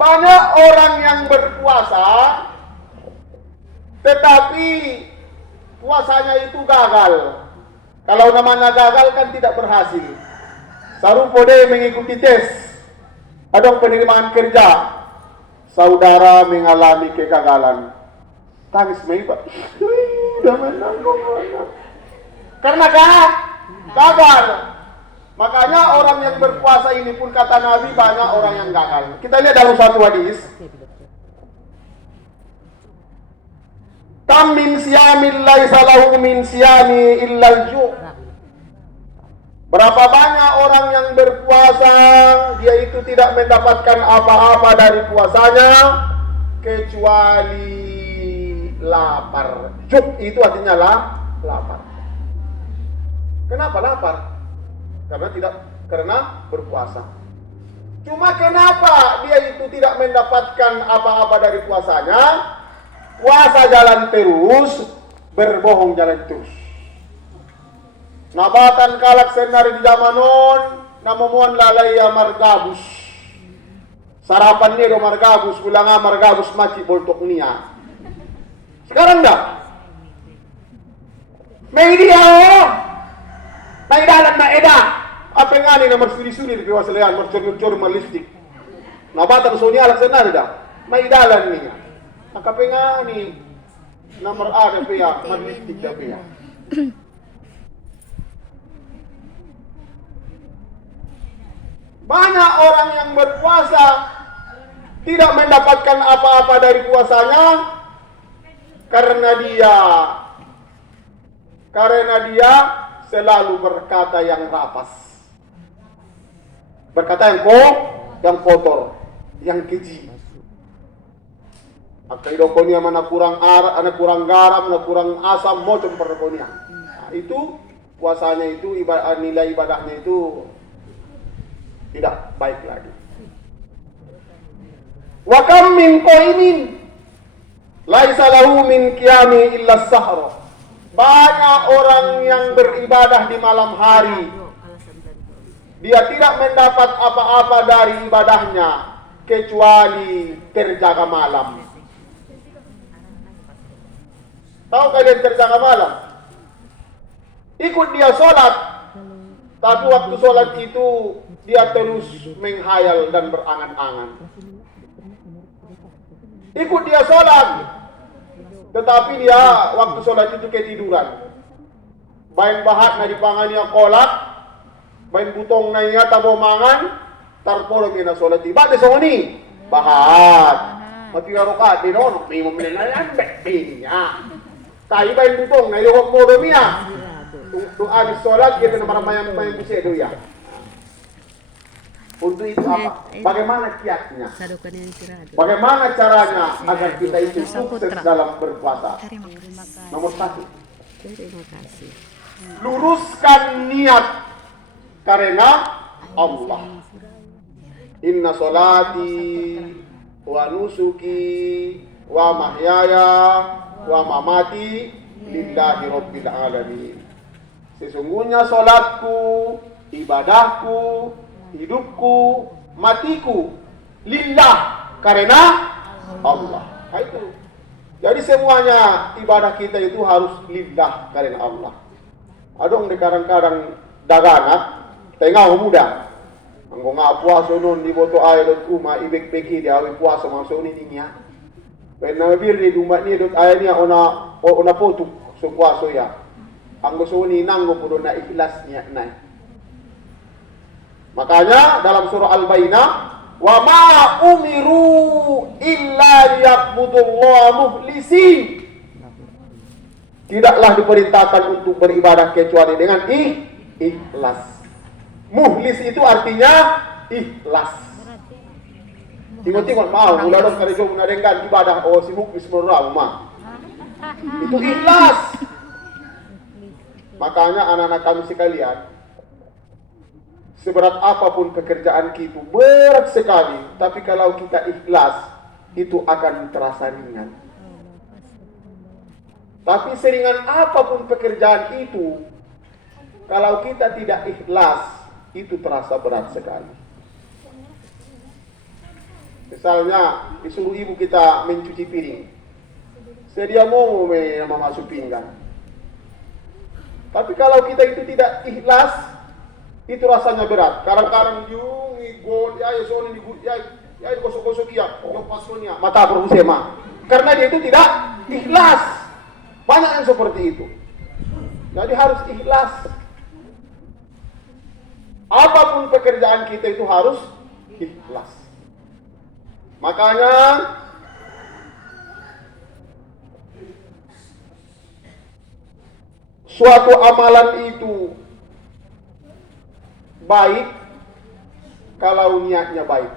Banyak orang yang berpuasa, tetapi puasanya itu gagal. Kalau namanya gagal kan tidak berhasil. Sarupo deh mengikuti tes, ada penerimaan kerja, saudara mengalami kegagalan. Tangis meibat. Karena gagal. Makanya orang yang berpuasa ini pun kata Nabi banyak orang yang gagal. Kita lihat dalam satu hadis. Kam min siyamil laisa lahu min siyami illal ju'. Berapa banyak orang yang berpuasa, dia itu tidak mendapatkan apa-apa dari puasanya kecuali lapar. Ju' itu artinya lapar. Kenapa lapar? Karena berpuasa. Cuma kenapa dia itu tidak mendapatkan apa-apa dari puasanya? Puasa jalan terus, berbohong jalan terus. Nabatan kalak senari di zamanon, namuan lalai margabus. Sarapan ni do margabus, kulanga margabus maci boltok niya. Sekarang dah. May dia naidalan na eda. Apa nga ni na marsuli-suli di piwasalayan, marcor-cor malistik. Nabatan so niya alak senari dah. May dalan niya. Nakapengani na marada piya, malistik da piya. Banyak orang yang berpuasa tidak mendapatkan apa-apa dari puasanya karena dia selalu berkata yang rapas, berkata yang kotor, yang keji. Akaidokonia mana kurang kurang garam, mana kurang asam, macam perdokonia. Nah, itu puasanya itu nilai ibadahnya itu tidak baik lagi. Wa kam min qaimin laisa lahu min qiyami illa sahra. Banyak orang yang beribadah di malam hari, dia tidak mendapat apa-apa dari ibadahnya kecuali terjaga malam. Tahu kalian terjaga malam? Ikut dia sholat, tapi waktu sholat itu dia terus menghayal dan berangan-angan. Ikut dia sholat, tetapi dia waktu sholat itu ketiduran. Bain bahat na dipangannya kolak, bain butong na iya tabo mangan, tarpolo na sholat iba. Desoni, bahat. Matigarokat, dinono, may mamilan niya. Tayo bain butong na iluhok mo niya. Tung abis sholat, kita na maramayang busedo ya. Untuk itu apa? Bagaimana kiatnya? Bagaimana caranya agar kita itu sukses dalam berpuasa? Nomor 1, luruskan niat karena Allah. Inna sholati wa nusuki wa mahyaya wa mamati lillahi rabbil alamin. Sesungguhnya sholatku, ibadahku, hidupku, matiku lillah, karena Allah. Nah, itu. Jadi semuanya ibadah kita itu harus lillah, karena Allah. Adong di kadang-kadang daganat tengah muda. Anggo nga puasa nun di boto ayo dot kuma ibek-beki di awi puasa masuk ni niya. Pena bir di dumat ni dot ayo niya ona foto so puasa ya. Anggo suni nanggo pudo na ikhlas niya nai. Makanya dalam surah Al-Baqarah, wa ma umiru illa liya'budullaha mukhlisin. Tidaklah diperintahkan untuk beribadah kecuali dengan ikhlas. Mukhlis itu artinya ikhlas. Tengok mau ulah kali jom nadengan ibadah si mukhlis merama. Itu ikhlas. Makanya anak-anak kami sekalian, seberat apapun pekerjaan kita, berat sekali, tapi kalau kita ikhlas, itu akan terasa ringan. Tapi seringan apapun pekerjaan itu, kalau kita tidak ikhlas, itu terasa berat sekali. Misalnya disuruh ibu kita mencuci piring, sedia mau masuk pinggan. Tapi kalau kita itu tidak ikhlas, itu rasanya berat. Kadang-kadang diungi, gol, ya soalnya ya gosok-gosok dia, yang pasonya mata bersema. Karena dia itu tidak ikhlas. Banyak yang seperti itu. Jadi harus ikhlas. Apapun pekerjaan kita itu harus ikhlas. Makanya suatu amalan itu baik kalau niatnya baik.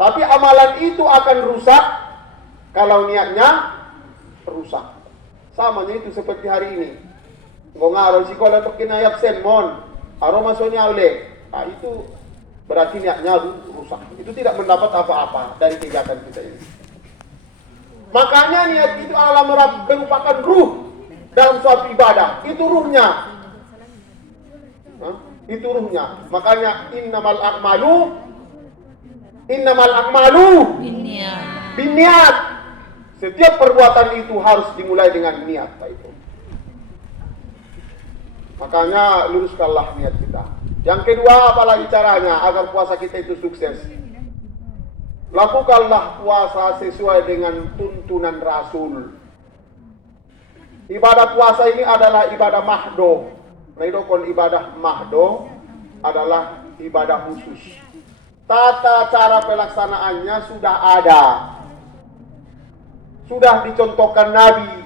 Tapi amalan itu akan rusak kalau niatnya rusak. Samanya itu seperti hari ini. Ngongaro sekolah untuk kena absen mon. Aroma sonya oleh. Nah, itu berarti niatnya rusak. Itu tidak mendapat apa-apa dari kegiatan kita ini. Makanya niat itu adalah merupakan ruh dalam suatu ibadah. Itu ruhnya. Itu ruhnya. Makanya innamal a'malu binniyat. Setiap perbuatan itu harus dimulai dengan niat, Pak itu. Makanya luruskanlah niat kita. Yang kedua, apalagi caranya agar puasa kita itu sukses? Lakukanlah puasa sesuai dengan tuntunan Rasul. Ibadah puasa ini adalah ibadah mahdoh. Naidokon ibadah mahdoh adalah ibadah khusus. Tata cara pelaksanaannya sudah ada. Sudah dicontohkan Nabi.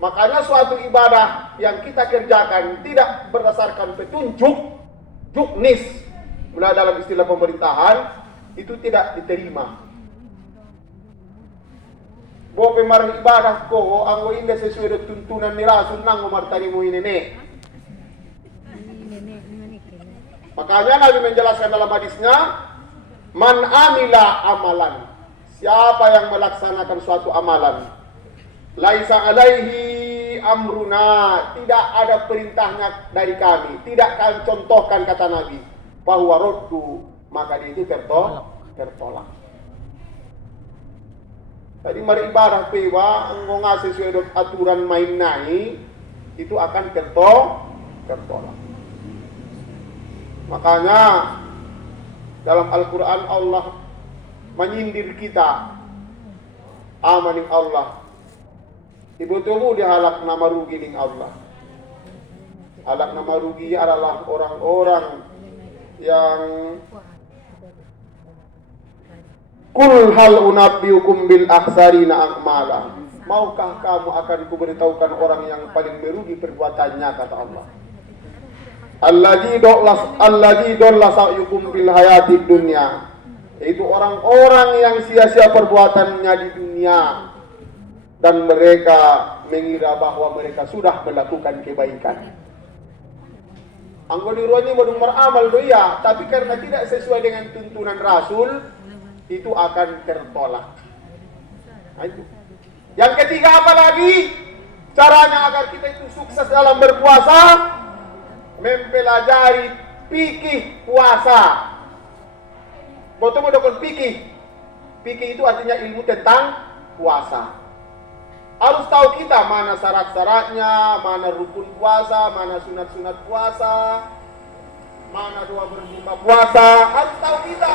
Makanya suatu ibadah yang kita kerjakan tidak berdasarkan petunjuk, juknis, mulai dalam istilah pemerintahan, itu tidak diterima. Bo pemarang ibadah ko, anggo indah sesuai dengan tuntunan ni Rasul nang umartani mo inene. Makanya Nabi menjelaskan dalam hadisnya, man amila amalan, siapa yang melaksanakan suatu amalan, laisa alaihi amruna, tidak ada perintahnya dari kami, tidak kami contohkan kata Nabi, fahuwa raddu, maka dia itu tertolak. Tadi mari ibadah pewa ngonga sesuai dengan aturan main naik, itu akan tertolak. Makanya dalam Al-Quran Allah menyindir kita, amaning Allah. Ibu tumu dihalak nama rugi ning Allah. Halak nama rugi adalah orang-orang yang kul hal unabbiukum bil akhsarina a'mala. Maukah kamu akan kuberitahukan orang yang paling merugi perbuatannya, kata Allah. Alladzi dolla sa'yukum bil hayatid dunya. Itu orang-orang yang sia-sia perbuatannya di dunia dan mereka mengira bahwa mereka sudah melakukan kebaikan. Anggo diruani modung beramal doya, tapi karena tidak sesuai dengan tuntunan Rasul, itu akan tertolak. Nah, itu. Yang ketiga apa lagi? Caranya agar kita itu sukses dalam berpuasa, mempelajari fikih puasa. Boto mo dokon fikih. Fikih itu artinya ilmu tentang puasa. Harus tahu kita mana syarat-syaratnya, mana rukun puasa, mana sunat-sunat puasa, mana doa berbuka puasa. Harus tahu kita.